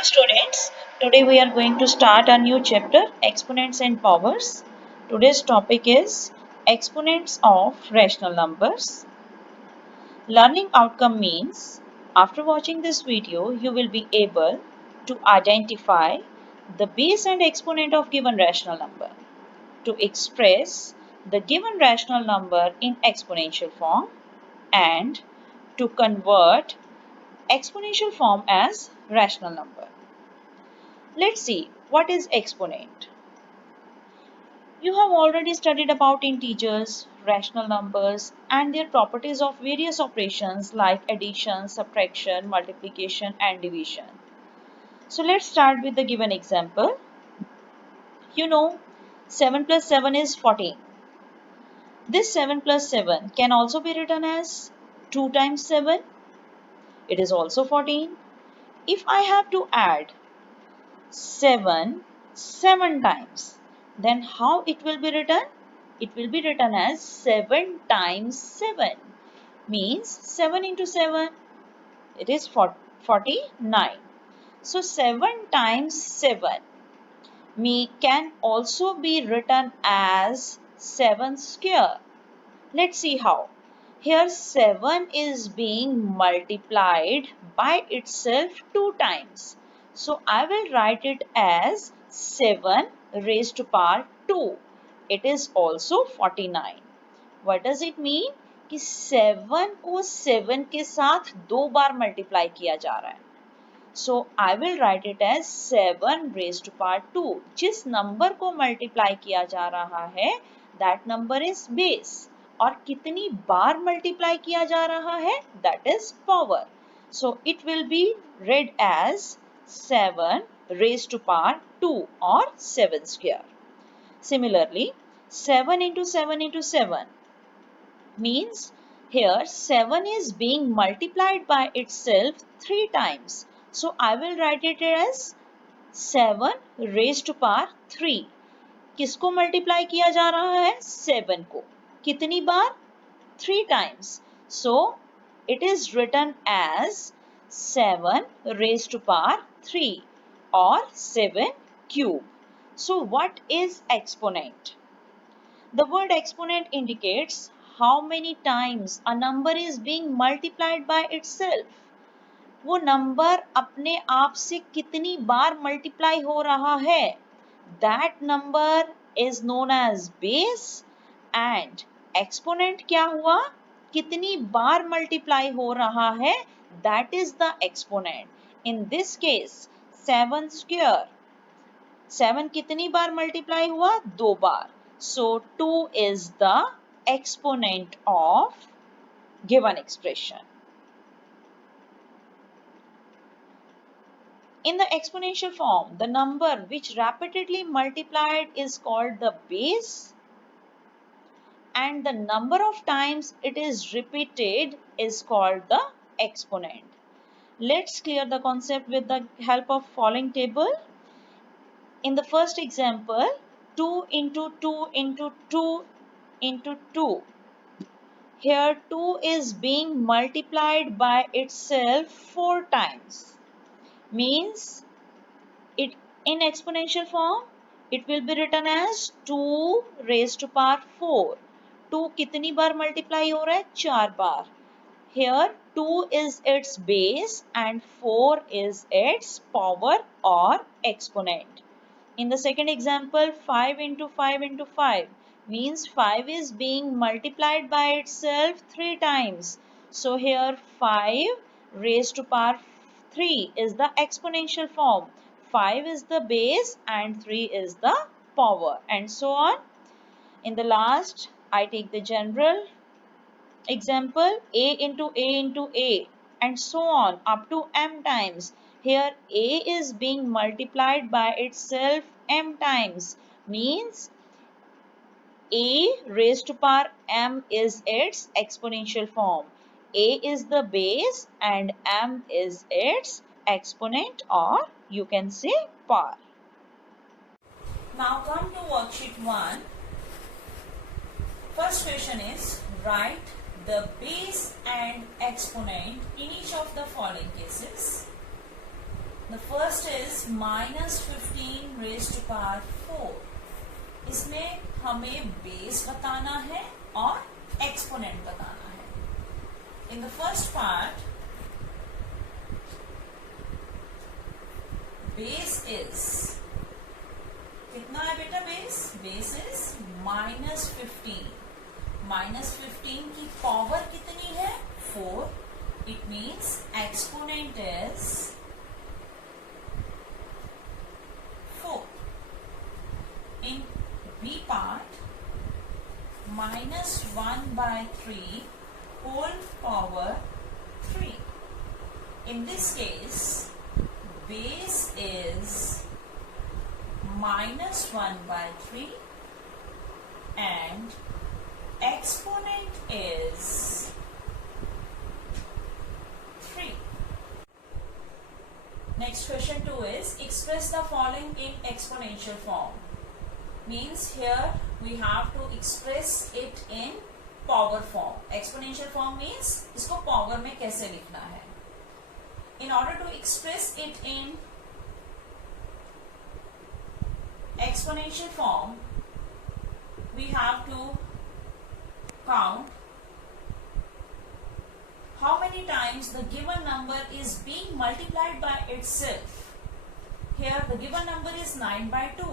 Hello students, today we are going to start a new chapter, Exponents and Powers. Today's topic is Exponents of Rational Numbers. Learning outcome means after watching this video you will be able to identify the base and exponent of given rational number, to express the given rational number in exponential form, and to convert exponential form as rational number. Let's see what is exponent. You have already studied about integers, rational numbers and their properties of various operations like addition, subtraction, multiplication and division. So let's start with the given example. You know 7 plus 7 is 14. This 7 plus 7 can also be written as 2 times 7. It is also 14. If I have to add 7 times, then how it will be written? It will be written as 7 times 7, means 7 into 7, it is 49. So 7 times 7 can also be written as 7 square. Let's see how. Here 7 is being multiplied by itself 2 times. So I will write it as 7 raised to power 2. It is also 49. What does it mean? कि 7 को 7 के साथ 2 बार multiply किया जा रहा है. So I will write it as 7 raised to power 2. जिस number को मल्टीप्लाई किया जा रहा है that number is base. और कितनी बार मल्टीप्लाई किया जा रहा है that is power. So it will be read as 7 raised to power 2 or 7 square. Similarly, 7 into 7 into 7 means here 7 is being multiplied by itself 3 times. So I will write it as 7 raised to power 3. किसको multiply किया जा रहा है? 7 को. कितनी बार? 3 times. So it is written as 7 raised to power 3 or 7 cube. So what is exponent? The word exponent indicates how many times a number is being multiplied by itself. वो number अपने आप से कितनी बार मल्टीप्लाई हो रहा है. That number is known as base and exponent क्या हुआ? कितनी बार मल्टीप्लाई हो रहा है? That is the exponent. In this case 7 square. 7 कितनी बार मल्टीप्लाई हुआ? 2 बार. So 2 is the exponent of given expression. In the exponential form, the number which repeatedly multiplied is called the base and the number of times it is repeated is called the exponent. Let's clear the concept with the help of following table. In the first example, 2 into 2 into 2 into 2. Here 2 is being multiplied by itself 4 times. Means it in exponential form it will be written as 2 raised to power 4. 2 कितनी बार multiply हो रहा है? 4 बार. Here 2 is its base and 4 is its power or exponent. In the second example, 5 into 5 into 5 means 5 is being multiplied by itself 3 times. So here 5 raised to power 3 is the exponential form. 5 is the base and 3 is the power and so on. In the last, I take the general example a into a into a and so on up to m times. Here a is being multiplied by itself m times, means a raised to power m is its exponential form. A is the base and m is its exponent, or you can say power. Now come to worksheet 1. First question is write the base and exponent in each of the following cases. The first is -15 raised to power 4. इसमें हमें base बताना है और exponent बताना है. In the first part, base is कितना है बेटा? Base is -15. -15 की पावर कितनी है? 4. It means exponent is 4. In B part, -1/3 whole power 3. In this case, base is -1/3 and exponent is 3. Next question 2 is express the following in exponential form. Means here we have to express it in power form. Exponential form means इसको power में कैसे लिखना है. In order to express it in exponential form, we have to count how many times the given number is being multiplied by itself. Here the given number is 9/2.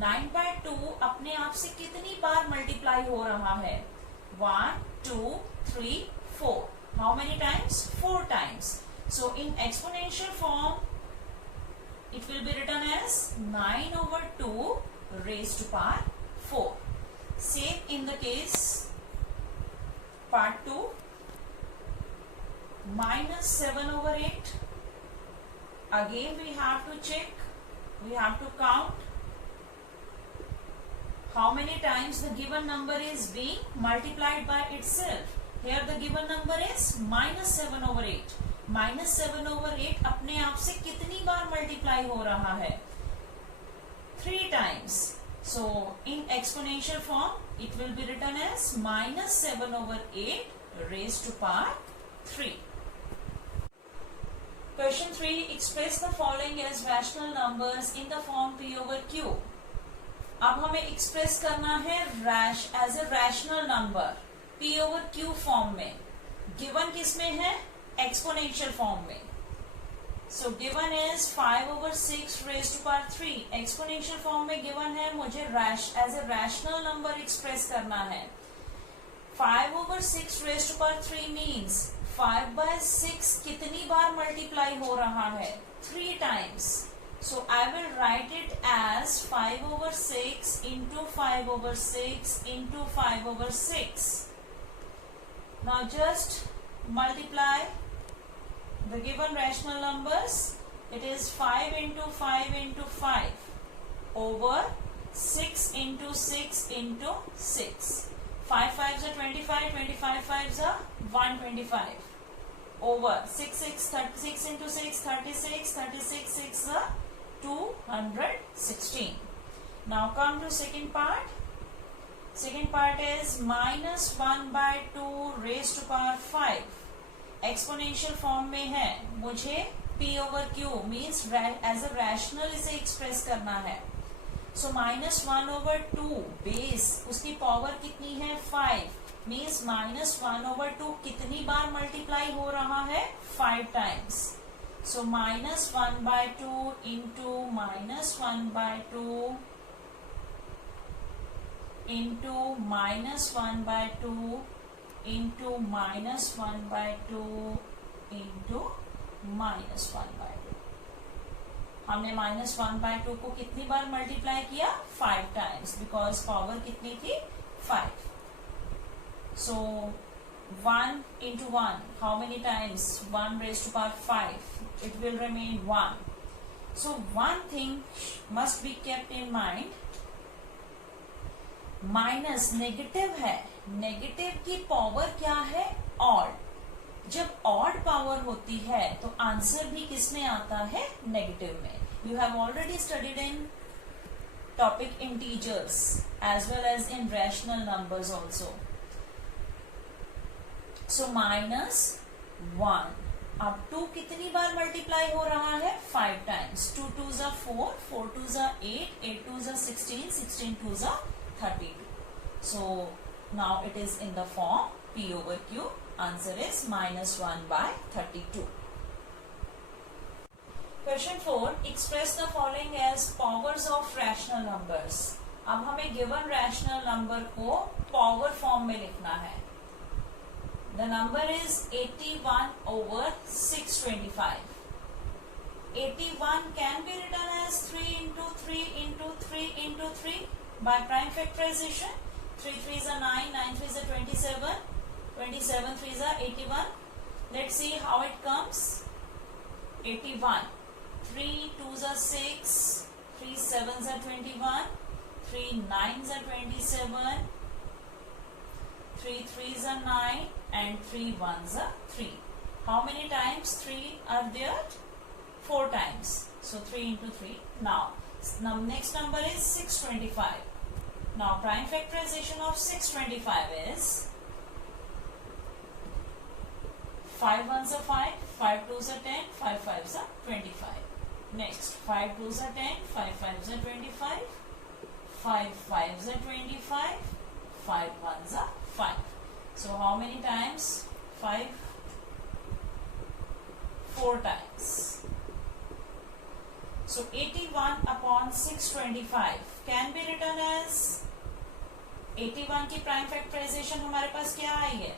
9/2 अपने आप से कितनी बार multiply हो रहा है? 1, 2, 3, 4. How many times? 4 times. So in exponential form, it will be written as 9/2 raised to power 4. Same in the case part 2, -7/8. Again we have to check, we have to count how many times the given number is being multiplied by itself. Here the given number is -7/8. -7/8 अपने आप से कितनी बार multiply हो रहा है? 3 times. So in exponential form, it will be written as -7/8 raised to power 3. Question 3, express the following as rational numbers in the form P/Q. अब हमें express करना है as a rational number P/Q form में. Given किस में है? Exponential form में. So given is 5/6 raised to power 3. Exponential form में गिवन है, मुझे as a rational number express करना है. 5/6 रेज़्ड टू पावर 3 मीन्स 5/6 कितनी बार मल्टीप्लाई हो रहा है? 3 times. So I will write it as 5/6 into 5/6 into 5/6. Now just multiply the given rational numbers. It is 5 into 5 into 5 over 6 into 6 into 6. 5 5s are 25, 25 5s are 125 over 6 6 36 into 6 36, 36 6 are 216. Now come to second part. Second part is -1/2 raised to power 5. Exponential form में है, मुझे P/Q means as a rational इसे express करना है. सो -1/2 base, उसकी power कितनी है? 5. Means -1/2 कितनी बार मल्टीप्लाई हो रहा है? 5 times. So -1/2 into -1/2 into -1/2 into -1/2 into -1/2. हमने -1/2 को कितनी बार मल्टीप्लाई किया? 5 times, बिकॉज पावर कितनी थी? 5. So 1 into 1, how many times? 1 raised to power 5. It will remain 1. So one thing must be kept in mind. Minus negative है, negative की power क्या है? ऑड. जब ऑड पावर होती है तो आंसर भी किस में आता है? नेगेटिव में. You have already studied in topic integers as well as in rational numbers also. So -1. अब 2 कितनी बार मल्टीप्लाई हो रहा है? 5 times. times. 2 2s are 4, 4 2s are 8, 8 2s are 16, 16 2s are 32. So now it is in the form P over Q. Answer is minus 1 by 32. Question 4. Express the following as powers of rational numbers. अब हमें given rational number को power form में लिखना है. The number is 81 over 625. 81 can be written as 3 into 3 into 3 into 3 by prime factorization. 3 3s are 9, 9 3s are 27, 27 3s are 81. Let's see how it comes. 81. 3 2s are 6, 3 7s are 21, 3 9s are 27, 3 3s are 9 and 3 1s are 3. How many times 3 are there? 4 times. So 3 into 3. Now next number is 625. Now prime factorization of 625 is 5 1s are 5, 5 2s are 10, 5 5s are 25. Next 5 2s are 10, 5 5s are 25, 5 5s are 25, 5 1s are 5. So how many times? 5? 4 times. So 81 upon 625 can be written as 81 की prime factorisation हमारे पास क्या आई है?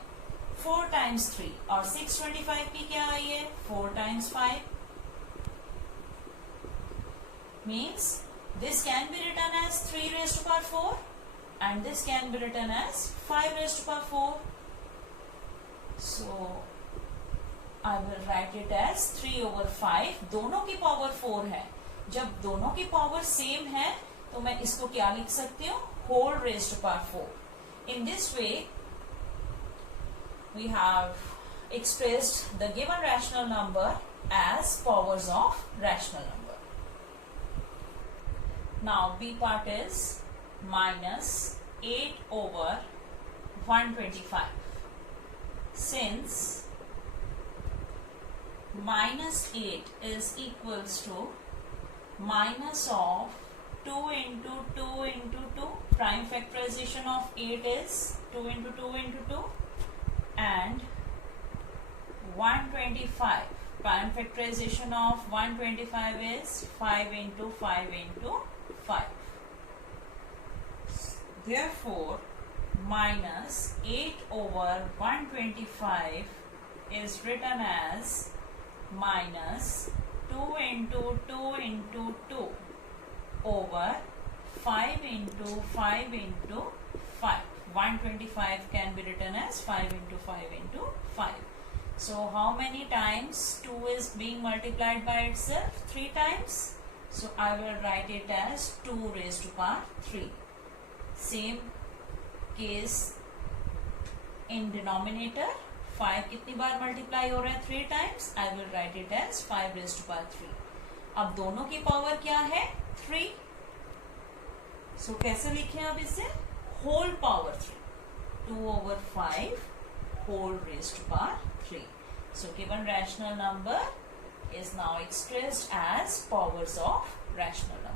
4 times 3 और 625 की क्या आई है? 4 times 5. Means this can be written as 3 raised to power 4 and this can be written as 5 raised to power 4. So I will write it as 3 over 5. दोनों की पावर 4 है. जब दोनों की पावर सेम है तो मैं इसको क्या लिख सकती हूँ? Whole raised to power 4. In this way we have expressed the given rational number as powers of rational number. Now B part is minus 8 over 125. Since minus 8 is equals to minus of 2 into 2 into 2, prime factorization of 8 is 2 into 2 into 2, and 125, prime factorization of 125 is 5 into 5 into 5. Therefore, minus 8 over 125 is written as minus 2 into 2 into 2 over 5 into 5 into 5. 125 can be written as 5 into 5 into 5. So how many times 2 is being multiplied by itself? 3 times. So I will write it as 2 raised to power 3. Same case in denominator. 5 कितनी बार multiply हो रहा है? 3 times. I will write it as 5 raised to power 3. अब दोनों की power क्या है? 3. So कैसे लिखें अब इसे? Whole power 3. 2 over 5 whole raised to power 3. So given rational number is now expressed as powers of rational number.